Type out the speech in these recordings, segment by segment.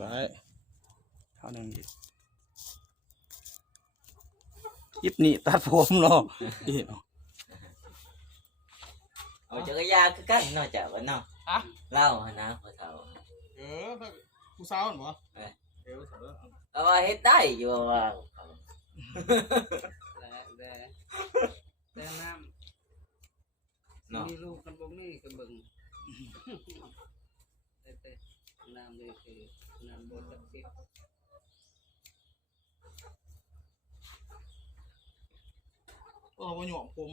ได้ข้าวหนึ่งอีกคลิปนี้ตัดผมเนาะเอาจักรยานคือกันเนาะจ้ะวันเนาะเล่านะพ่อเฒ่าผู้สาวเหรอเอาว่าเฮ็ดได้อยู่ว่าแต่น้ำมีลูกกันบ่มีก็เบิ่งแต่น้ำนี่คือน้ำบ่ศักดิ์สิทธิ์ว่าหยอกผม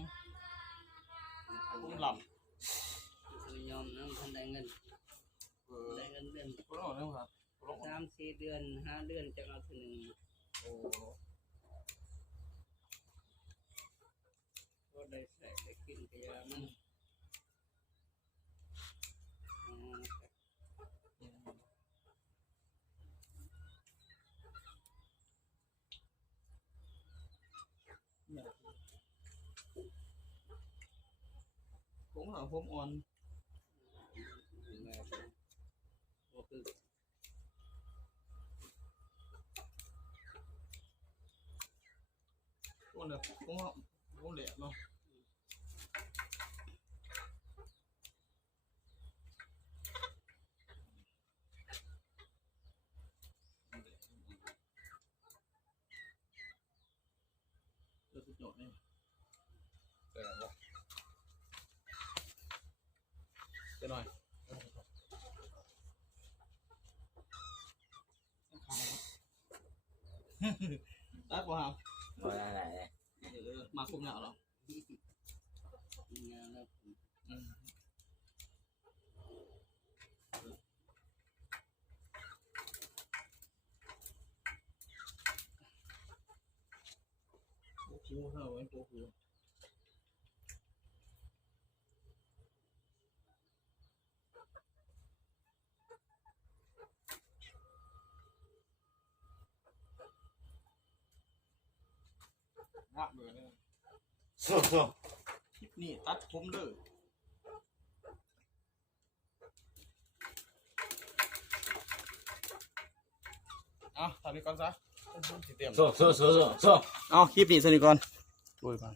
หลับยอมน้ำทันได้เงินเดือนก็หลับนะครับ3-4 เดือน5 เดือนจะเอาทีนึงก็ได้ใส่ได้กินกระยามันผมหาผมอ่อนคนแบบผมแหลมเนาะสุดยอดเลยจะหน่อยตัดบ่ครับบ่ได้มาคุมเหงาหรอคิวเท่าไว้ตัวคิวรับเลยเนี่ยคลิปนี้ตัดผมเลยเอาทำนี้ก่อนซะโซ่เอาคลิปนี้สนิทก่อนดูก่อน